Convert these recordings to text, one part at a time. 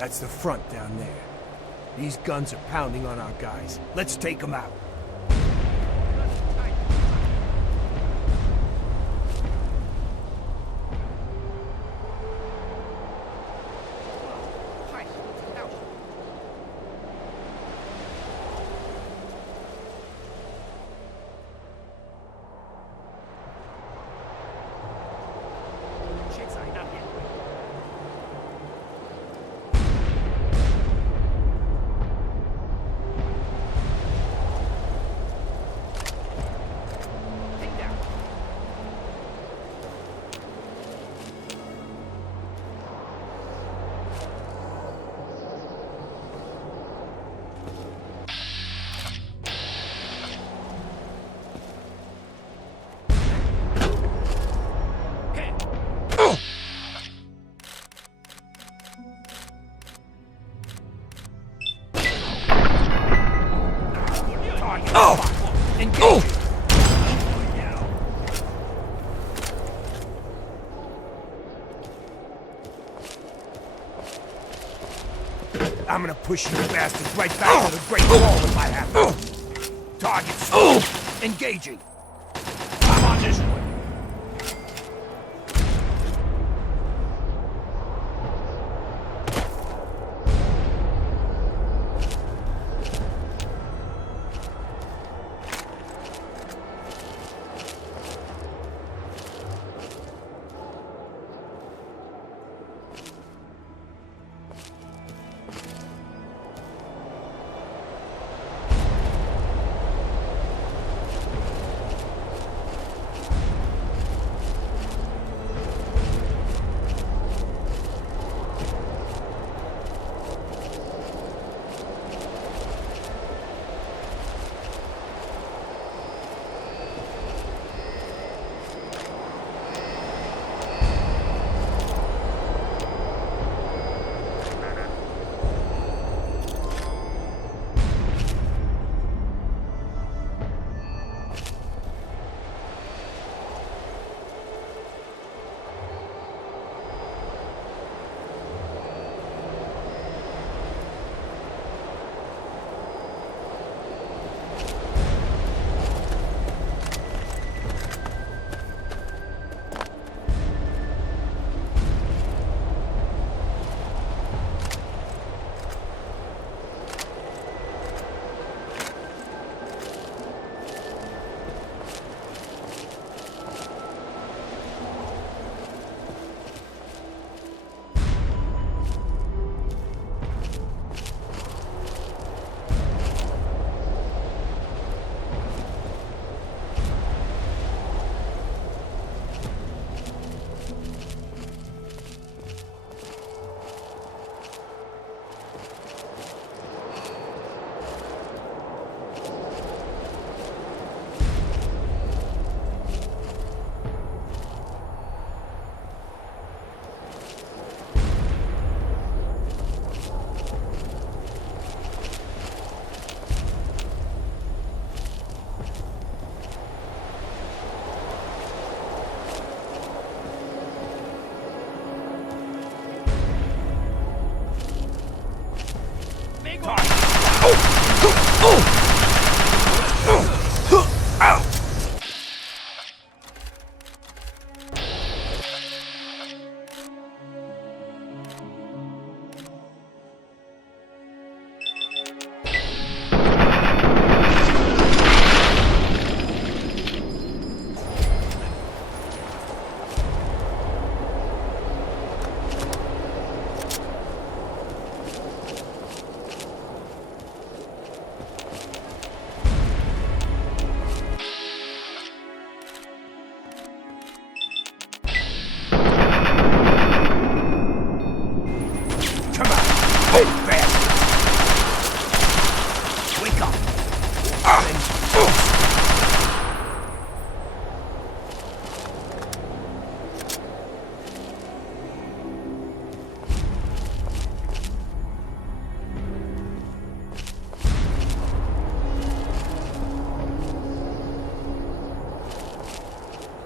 That's the front down there. These guns are pounding on our guys. Let's take them out. I'm gonna push you bastards right back to the Great Wall if I have to. Targets. Engaging. I'm on this one.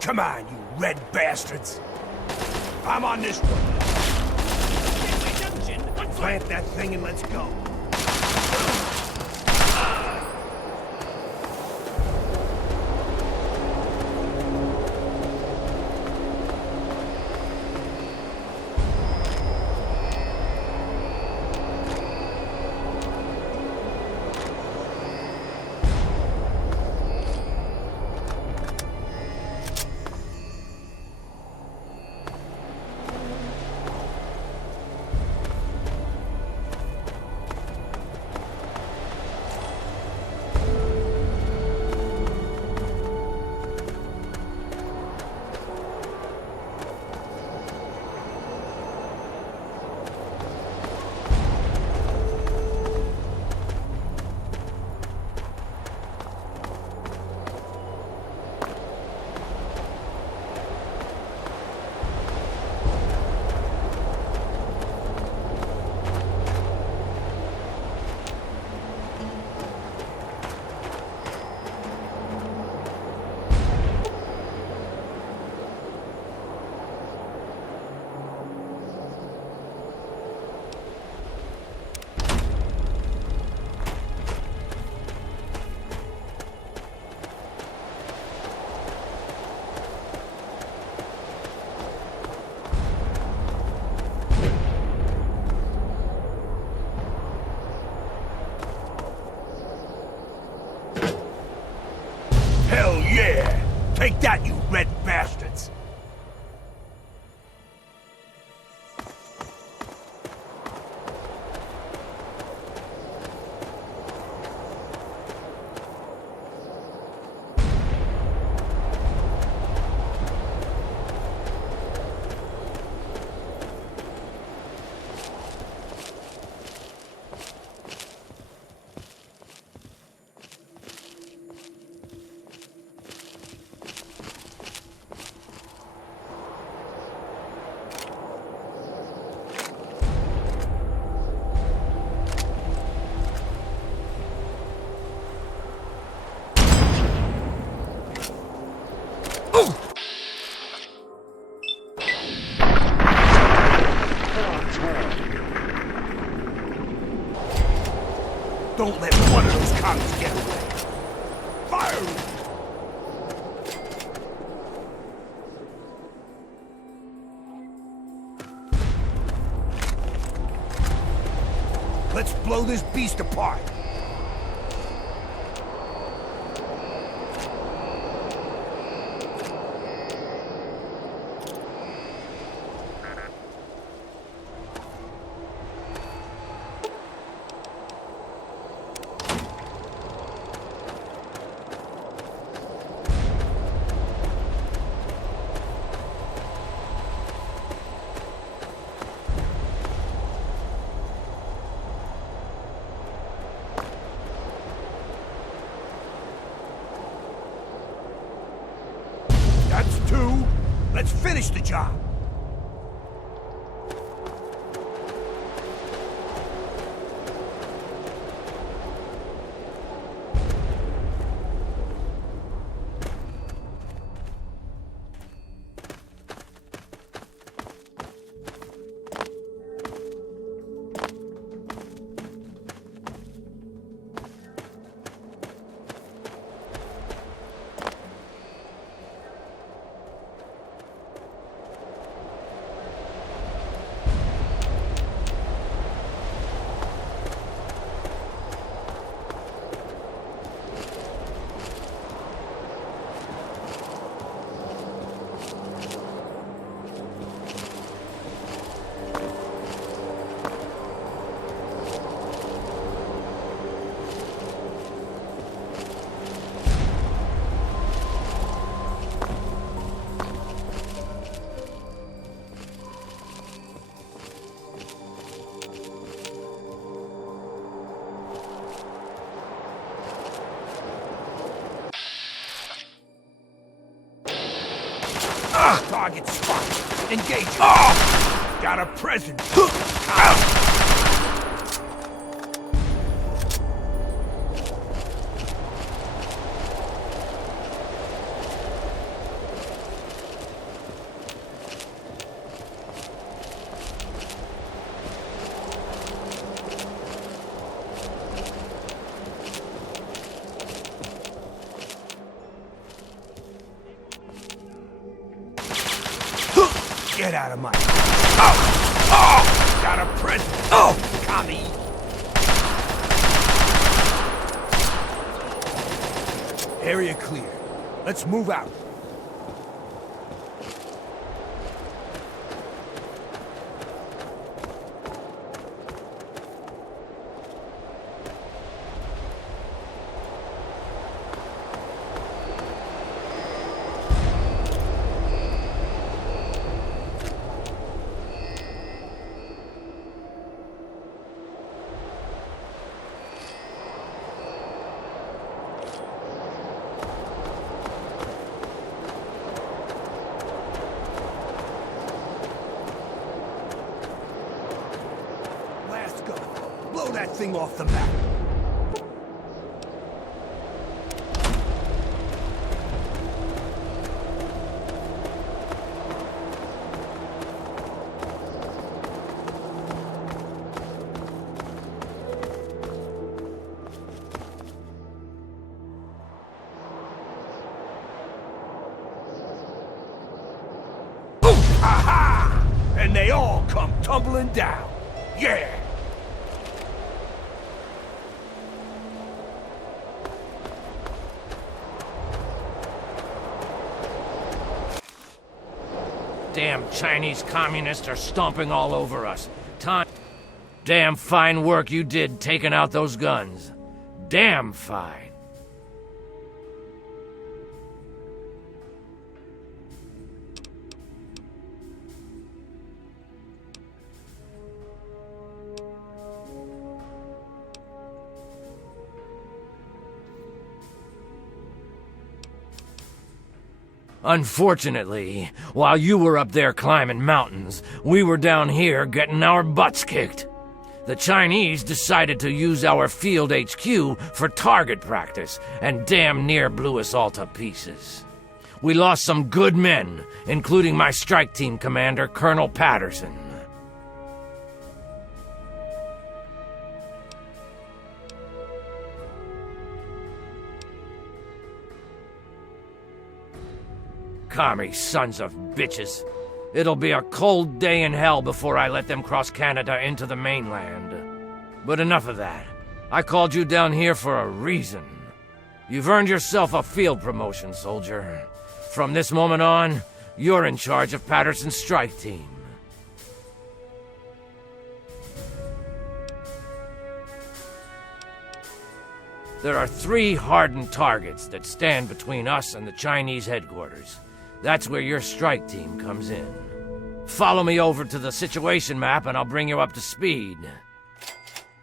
Come on, you red bastards! I'm on this one! Plant that thing and let's go. Hell yeah! Take that, you red bastards! Don't let one of those cops get away. Fire! Let's blow this beast apart. That's two. Let's finish the job. Target spot. Engage. Oh! Got a present. Get out of my... Oh! Oh! Got a print! Oh! Commie! Area clear. Let's move out. Blow that thing off the map. Aha! And they all come tumbling down. Yeah! Damn Chinese communists are stomping all over us. Damn fine work you did taking out those guns. Damn fine. Unfortunately, while you were up there climbing mountains, we were down here getting our butts kicked. The Chinese decided to use our field HQ for target practice and damn near blew us all to pieces. We lost some good men, including my strike team commander, Colonel Patterson. Commie sons of bitches. It'll be a cold day in hell before I let them cross Canada into the mainland. But enough of that. I called you down here for a reason. You've earned yourself a field promotion, soldier. From this moment on, you're in charge of Patterson's strike team. There are 3 hardened targets that stand between us and the Chinese headquarters. That's where your strike team comes in. Follow me over to the situation map and I'll bring you up to speed.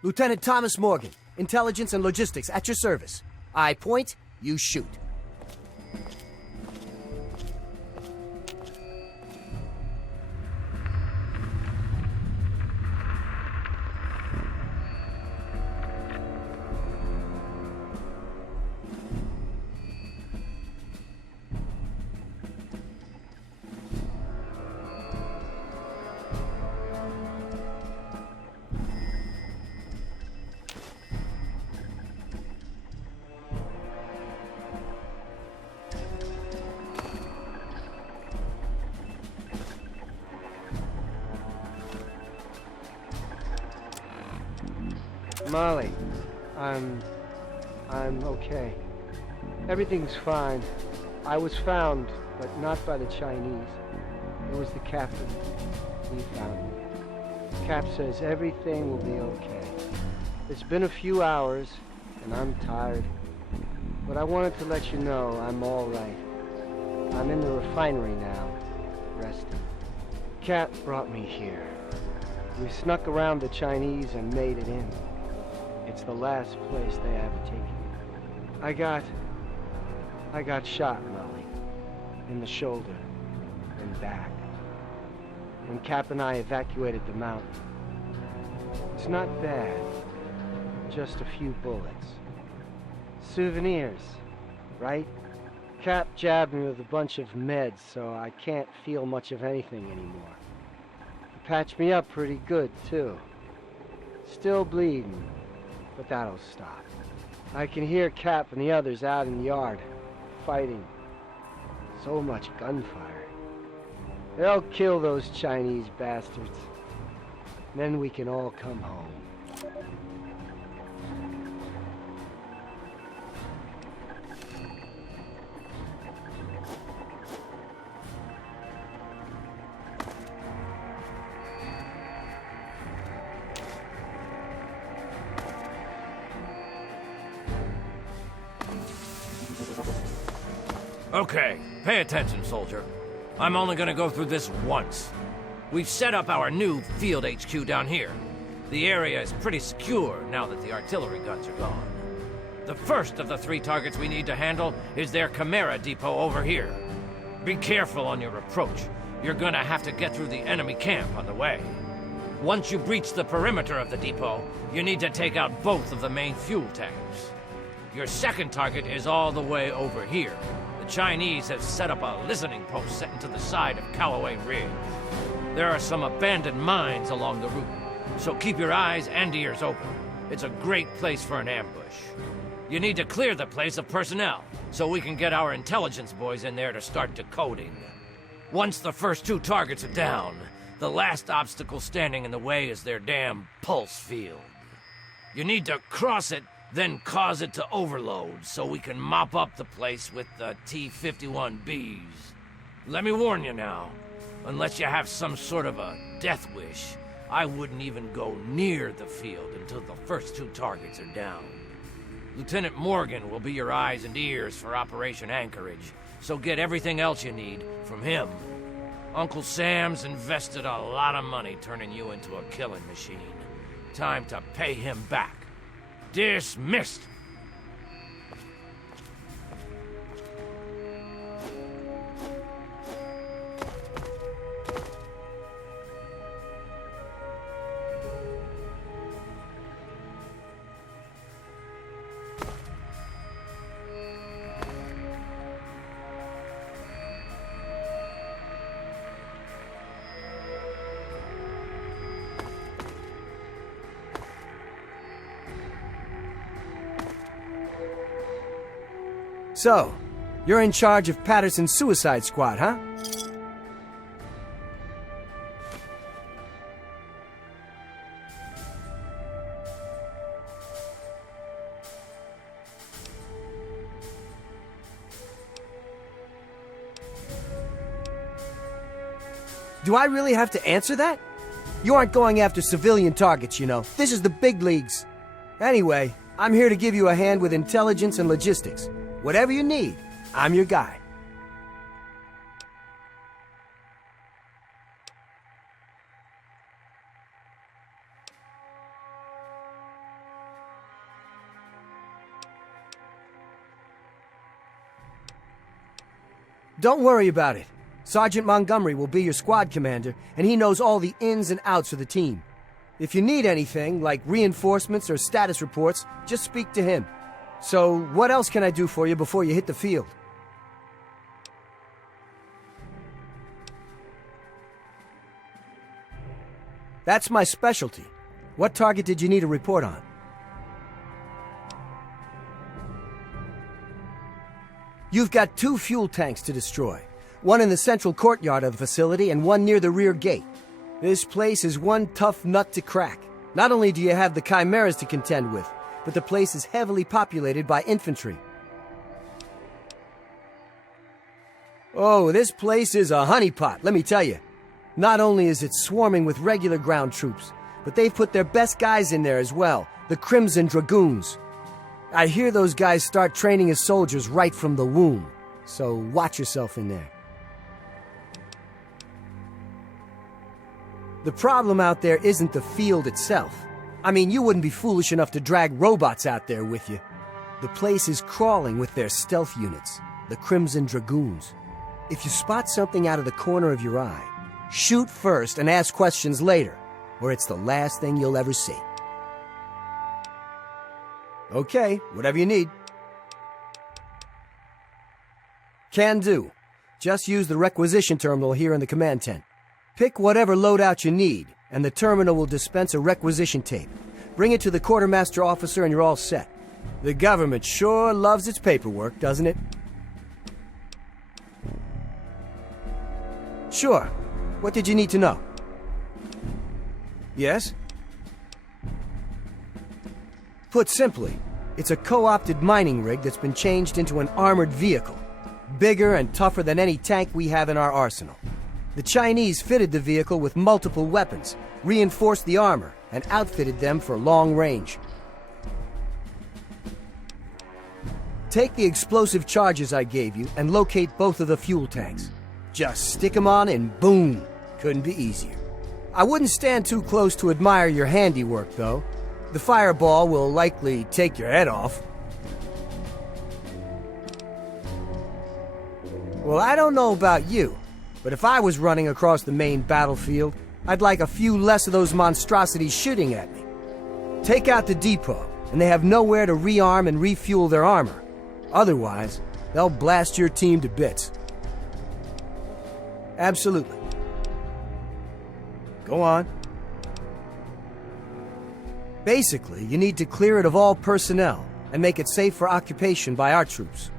Lieutenant Thomas Morgan, Intelligence and Logistics at your service. I point, you shoot. Molly, I'm okay. Everything's fine. I was found, but not by the Chinese. It was the captain. He found me. Cap says everything will be okay. It's been a few hours, and I'm tired. But I wanted to let you know I'm all right. I'm in the refinery now, resting. Cap brought me here. We snuck around the Chinese and made it in. It's the last place they ever taken me. I got shot, Molly. In the shoulder and back. When Cap and I evacuated the mountain. It's not bad. Just a few bullets. Souvenirs, right? Cap jabbed me with a bunch of meds, so I can't feel much of anything anymore. He patched me up pretty good, too. Still bleeding. But that'll stop. I can hear Cap and the others out in the yard, fighting. So much gunfire. They'll kill those Chinese bastards. Then we can all come home. Okay, pay attention, soldier. I'm only gonna go through this once. We've set up our new field HQ down here. The area is pretty secure now that the artillery guns are gone. The first of the 3 targets we need to handle is their Chimera depot over here. Be careful on your approach. You're gonna have to get through the enemy camp on the way. Once you breach the perimeter of the depot, you need to take out both of the main fuel tanks. Your second target is all the way over here. The Chinese have set up a listening post set into the side of Callaway Ridge. There are some abandoned mines along the route, so keep your eyes and ears open. It's a great place for an ambush. You need to clear the place of personnel, so we can get our intelligence boys in there to start decoding. Once the first 2 targets are down, the last obstacle standing in the way is their damn pulse field. You need to cross it, then cause it to overload so we can mop up the place with the T-51Bs. Let me warn you now, unless you have some sort of a death wish, I wouldn't even go near the field until the first 2 targets are down. Lieutenant Morgan will be your eyes and ears for Operation Anchorage, so get everything else you need from him. Uncle Sam's invested a lot of money turning you into a killing machine. Time to pay him back. Dismissed! So, you're in charge of Patterson's suicide squad, huh? Do I really have to answer that? You aren't going after civilian targets, you know. This is the big leagues. Anyway, I'm here to give you a hand with intelligence and logistics. Whatever you need, I'm your guy. Don't worry about it. Sergeant Montgomery will be your squad commander, and he knows all the ins and outs of the team. If you need anything, like reinforcements or status reports, just speak to him. So, what else can I do for you before you hit the field? That's my specialty. What target did you need a report on? You've got 2 fuel tanks to destroy. One in the central courtyard of the facility and one near the rear gate. This place is one tough nut to crack. Not only do you have the chimeras to contend with, but the place is heavily populated by infantry. Oh, this place is a honeypot, let me tell you. Not only is it swarming with regular ground troops, but they've put their best guys in there as well, the Crimson Dragoons. I hear those guys start training as soldiers right from the womb, so watch yourself in there. The problem out there isn't the field itself. I mean, you wouldn't be foolish enough to drag robots out there with you. The place is crawling with their stealth units, the Crimson Dragoons. If you spot something out of the corner of your eye, shoot first and ask questions later, or it's the last thing you'll ever see. Okay, whatever you need. Can do. Just use the requisition terminal here in the command tent. Pick whatever loadout you need, and the terminal will dispense a requisition tape. Bring it to the quartermaster officer and you're all set. The government sure loves its paperwork, doesn't it? Sure. What did you need to know? Yes? Put simply, it's a co-opted mining rig that's been changed into an armored vehicle. Bigger and tougher than any tank we have in our arsenal. The Chinese fitted the vehicle with multiple weapons, reinforced the armor, and outfitted them for long range. Take the explosive charges I gave you and locate both of the fuel tanks. Just stick them on and boom! Couldn't be easier. I wouldn't stand too close to admire your handiwork, though. The fireball will likely take your head off. Well, I don't know about you, but if I was running across the main battlefield, I'd like a few less of those monstrosities shooting at me. Take out the depot, and they have nowhere to rearm and refuel their armor. Otherwise, they'll blast your team to bits. Absolutely. Go on. Basically, you need to clear it of all personnel and make it safe for occupation by our troops.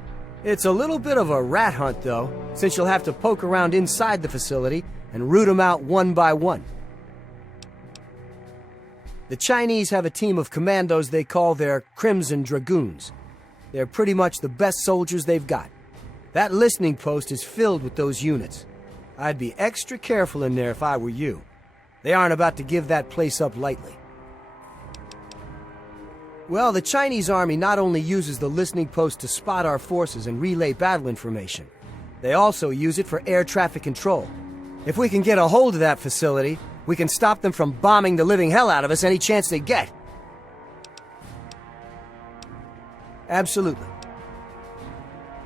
It's a little bit of a rat hunt, though, since you'll have to poke around inside the facility and root them out one by one. The Chinese have a team of commandos they call their Crimson Dragoons. They're pretty much the best soldiers they've got. That listening post is filled with those units. I'd be extra careful in there if I were you. They aren't about to give that place up lightly. Well, the Chinese army not only uses the listening post to spot our forces and relay battle information, they also use it for air traffic control. If we can get a hold of that facility, we can stop them from bombing the living hell out of us any chance they get. Absolutely.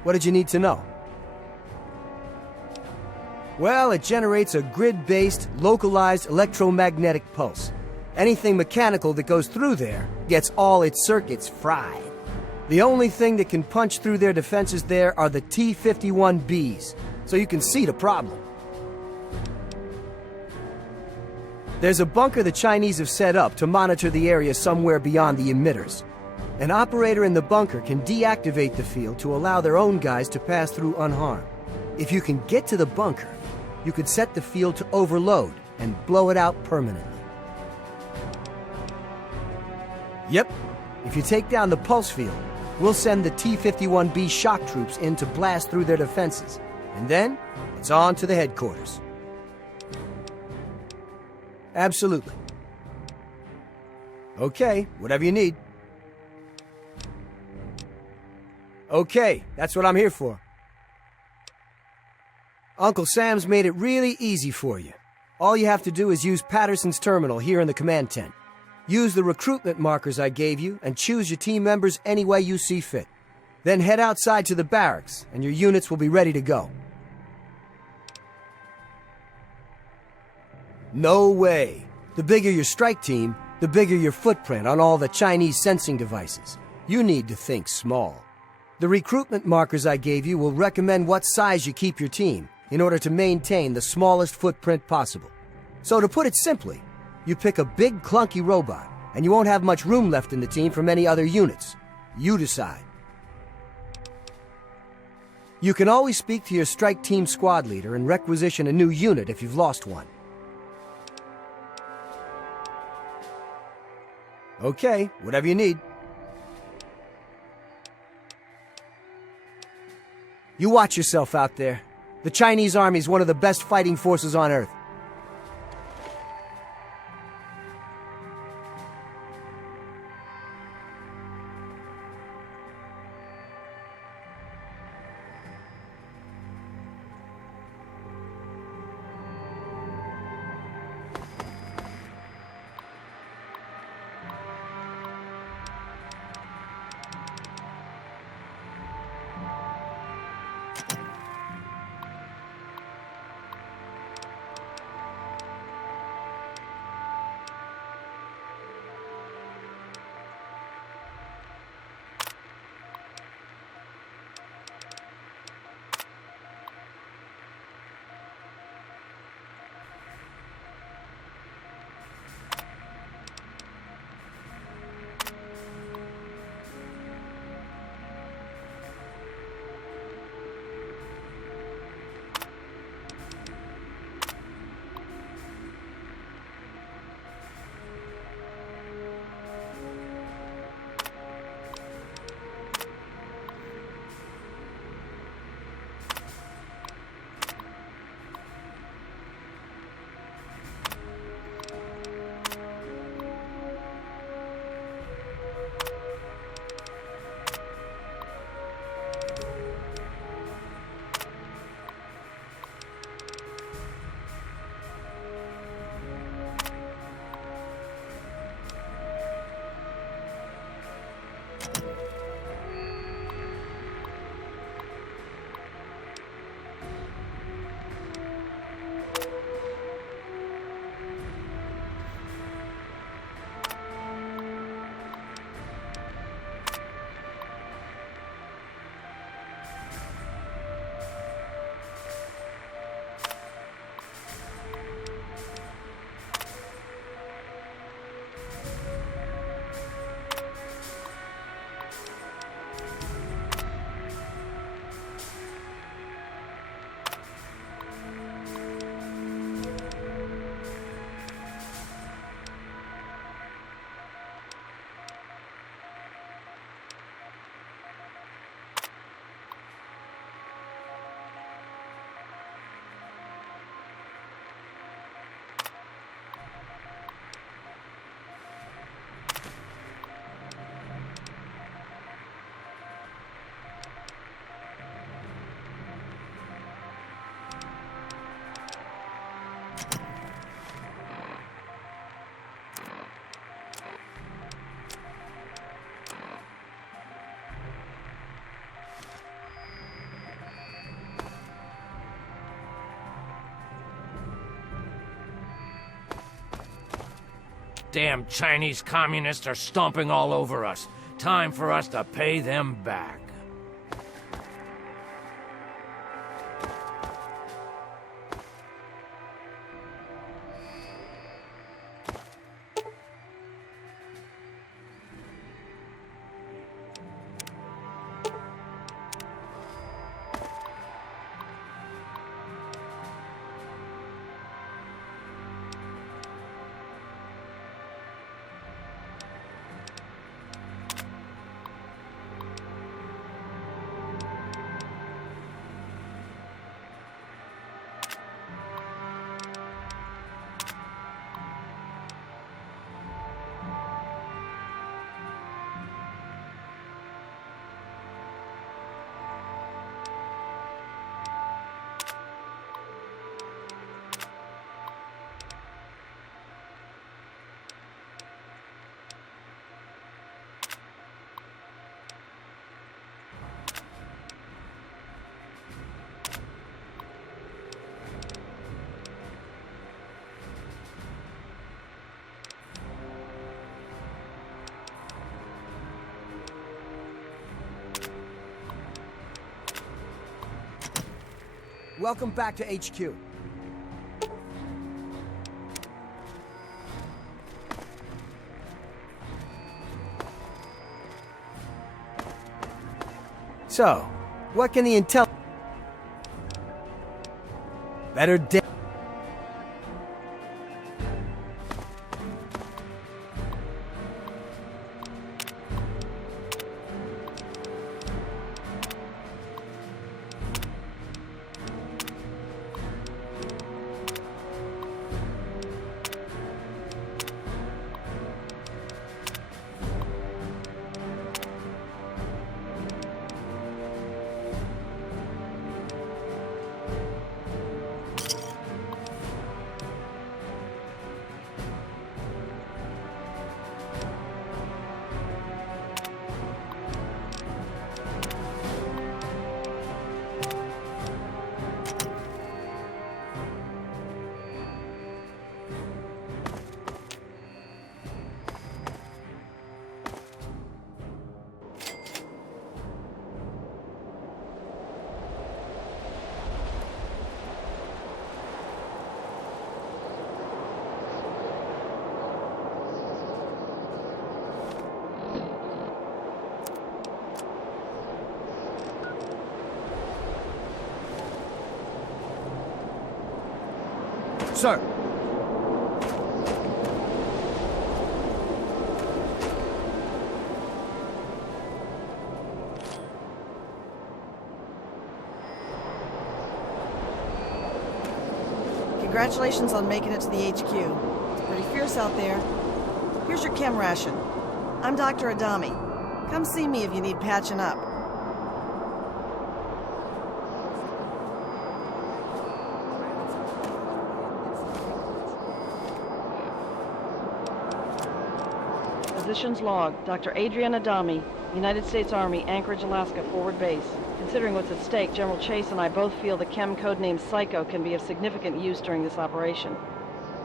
What did you need to know? Well, it generates a grid-based, localized electromagnetic pulse. Anything mechanical that goes through there gets all its circuits fried. The only thing that can punch through their defenses there are the T-51Bs, so you can see the problem. There's a bunker the Chinese have set up to monitor the area somewhere beyond the emitters. An operator in the bunker can deactivate the field to allow their own guys to pass through unharmed. If you can get to the bunker, you could set the field to overload and blow it out permanently. Yep, if you take down the pulse field, we'll send the T-51B shock troops in to blast through their defenses, and then it's on to the headquarters. Absolutely. Okay, whatever you need. Okay, that's what I'm here for. Uncle Sam's made it really easy for you. All you have to do is use Patterson's terminal here in the command tent. Use the recruitment markers I gave you and choose your team members any way you see fit. Then head outside to the barracks and your units will be ready to go. No way. The bigger your strike team, the bigger your footprint on all the Chinese sensing devices. You need to think small. The recruitment markers I gave you will recommend what size you keep your team in order to maintain the smallest footprint possible. So to put it simply, you pick a big clunky robot and you won't have much room left in the team from any other units. You decide. You can always speak to your strike team squad leader and requisition a new unit if you've lost one. Okay, whatever you need. You watch yourself out there. The Chinese army is one of the best fighting forces on Earth. Damn Chinese communists are stomping all over us. Time for us to pay them back. Welcome back to HQ. So, what can the intel... Better day... Sir. Congratulations on making it to the HQ. It's pretty fierce out there. Here's your chem ration. I'm Dr. Adami. Come see me if you need patching up. Positions log. Dr. Adrian Adami, United States Army, Anchorage, Alaska, forward base. Considering what's at stake, General Chase and I both feel the chem codename Psycho can be of significant use during this operation.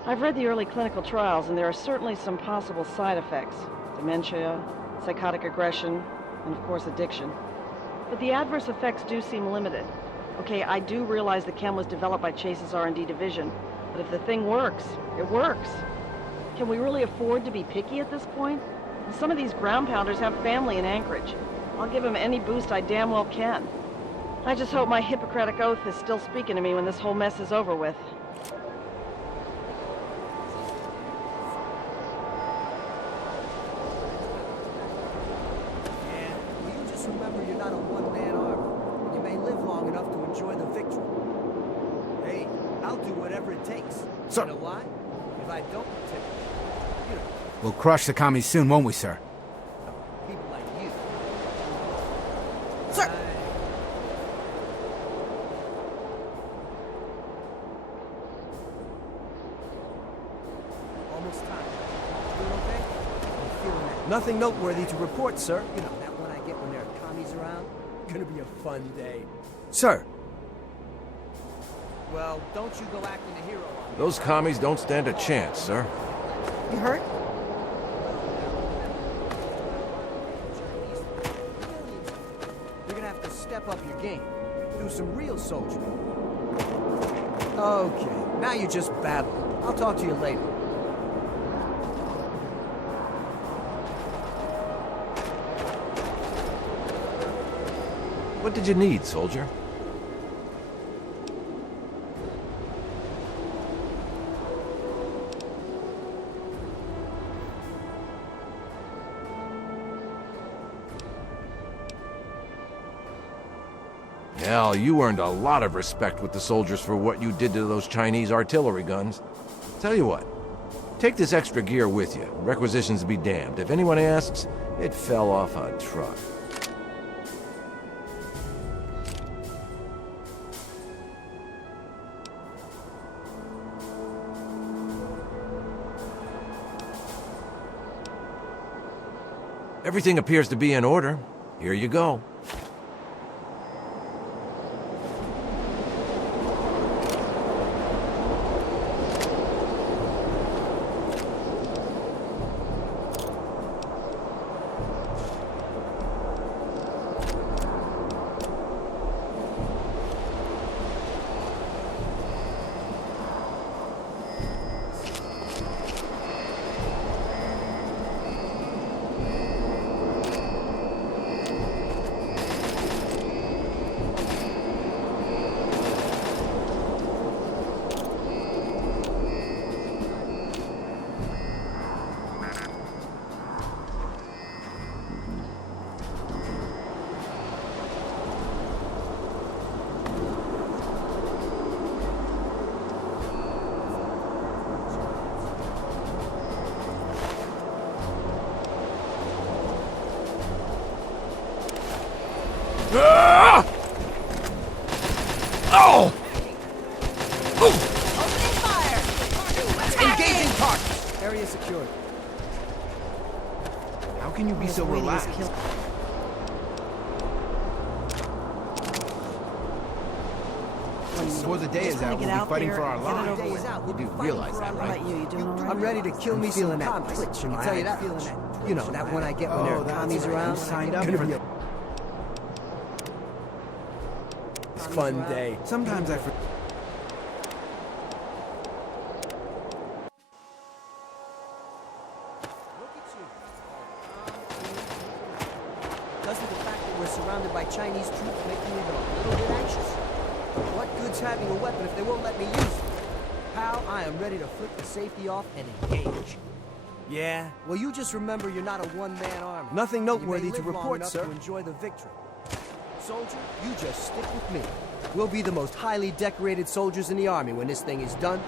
I've read the early clinical trials, and there are certainly some possible side effects. Dementia, psychotic aggression, and of course addiction. But the adverse effects do seem limited. Okay, I do realize the chem was developed by Chase's R&D division, but if the thing works, it works. Can we really afford to be picky at this point? Some of these ground pounders have family in Anchorage. I'll give them any boost I damn well can. I just hope my Hippocratic oath is still speaking to me when this whole mess is over with. And will you just remember you're not a one-man army, and you may live long enough to enjoy the victory. Hey, I'll do whatever it takes. Sir. You know why? If I don't protect you know, We'll crush the commies soon, won't we, sir? people like you. Sir! much time. Doing okay? I'm feeling that. Nothing noteworthy to report, sir. You know, that one I get when there are commies around. Gonna be a fun day. Sir! Well, don't you go acting a hero on me. Those commies don't stand a chance, sir. You hurt? You're gonna have to step up your game. Do some real soldiering. Okay, now you're just babbling. I'll talk to you later. What did you need, soldier? Hell, you earned a lot of respect with the soldiers for what you did to those Chinese artillery guns. Tell you what, take this extra gear with you. Requisitions be damned. If anyone asks, it fell off a truck. Everything appears to be in order. Here you go. Area secured. How can you be so relaxed? Before the day is out, we'll be fighting for our lives. Days out, we'll You be do fighting realize for that, our right? lives. You doing all right? I'm ready to kill me some feeling that commies. twitch in Let me my tell you eye. that. You know, that one I get when there are that's commies right. around. You signed up Gonna for be the... It's a fun day. Sometimes I forget. Look at you. Doesn't the fact that we're surrounded by Chinese troops make you even a little bit anxious? What good's having a weapon if they won't let me use it? Pal, I am ready to flick the safety off and engage. Yeah? Well, you just remember you're not a one-man army. Nothing noteworthy to report, sir. To enjoy the victory. Soldier, you just stick with me. We'll be the most highly decorated soldiers in the army when this thing is done.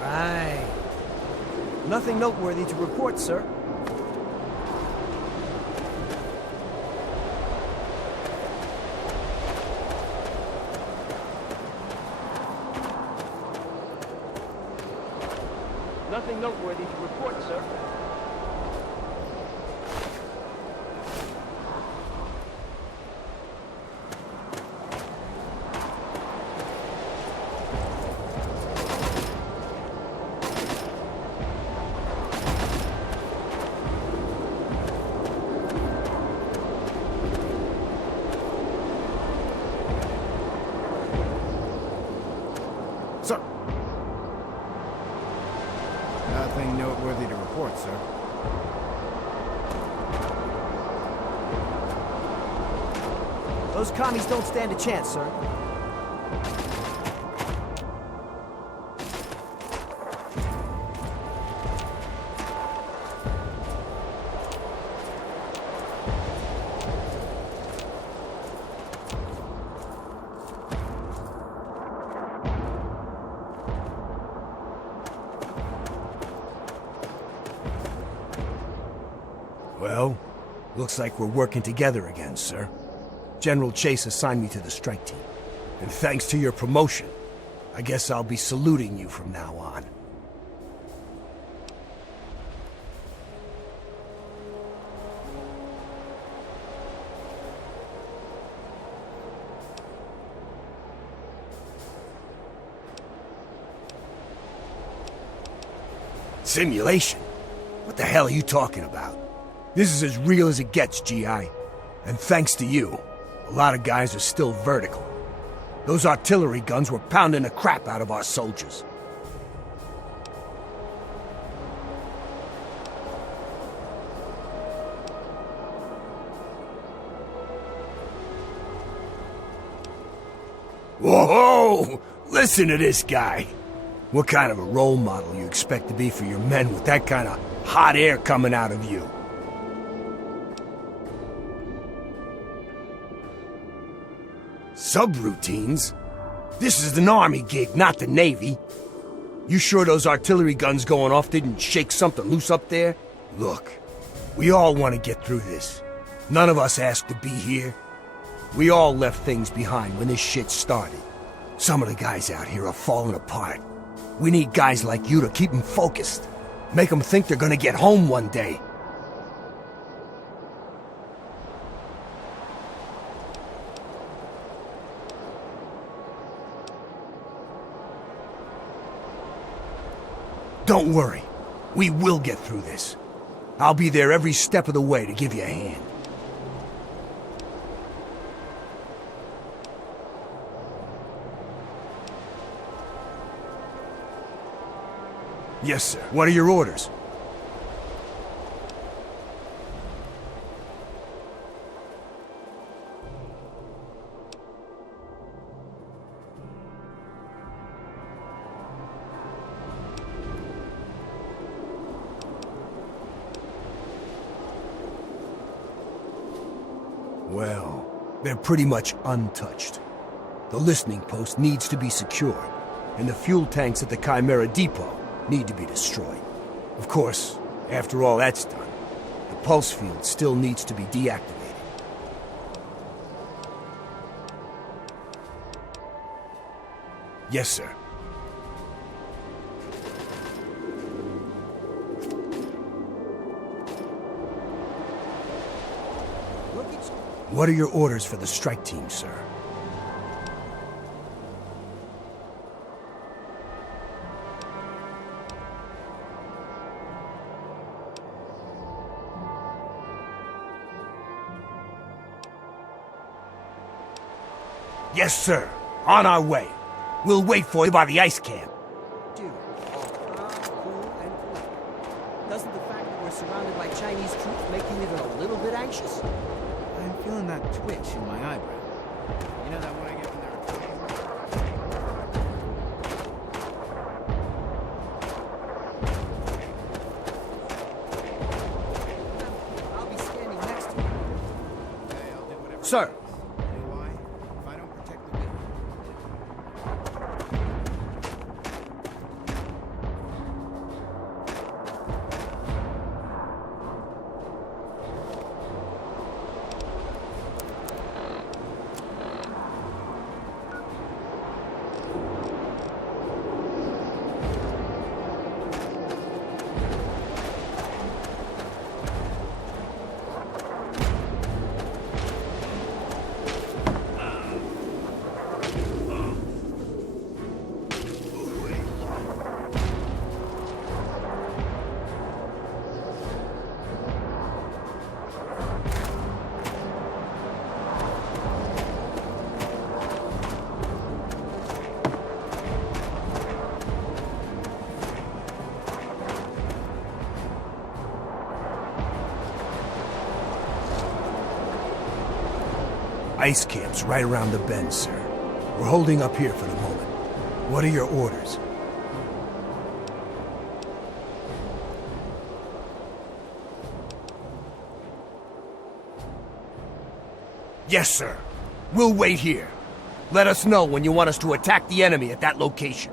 Right. Nothing noteworthy to report, sir. Nothing noteworthy to report, sir. Sir! Nothing noteworthy to report, sir. Those commies don't stand a chance, sir. Well, looks like we're working together again, sir. General Chase assigned me to the strike team. And thanks to your promotion, I guess I'll be saluting you from now on. Simulation? What the hell are you talking about? This is as real as it gets, GI. And thanks to you, a lot of guys are still vertical. Those artillery guns were pounding the crap out of our soldiers. Whoa! Listen to this guy. What kind of a role model you expect to be for your men with that kind of hot air coming out of you? Subroutines? This is an army gig, not the Navy. You sure those artillery guns going off didn't shake something loose up there? Look, we all want to get through this. None of us asked to be here. We all left things behind when this shit started. Some of the guys out here are falling apart. We need guys like you to keep them focused. Make them think they're gonna get home one day. Don't worry. We will get through this. I'll be there every step of the way to give you a hand. Yes, sir. What are your orders? Well, they're pretty much untouched. The listening post needs to be secured, and the fuel tanks at the Chimera Depot need to be destroyed. Of course, after all that's done, the pulse field still needs to be deactivated. Yes, sir. What are your orders for the strike team, sir? Yes, sir. On our way. We'll wait for you by the ice camp. Dude, all calm, cool, and collected. Doesn't the fact that we're surrounded by Chinese troops make you even a little bit anxious? I'm feeling that twitch in my eyebrow. You know that one I get when they're... I'll be standing next to you. Okay, I'll do whatever. Sir! You know why? If I don't protect the weak. Ice camp's right around the bend, sir. We're holding up here for the moment. What are your orders? Yes, sir. We'll wait here. Let us know when you want us to attack the enemy at that location.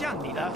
像你了。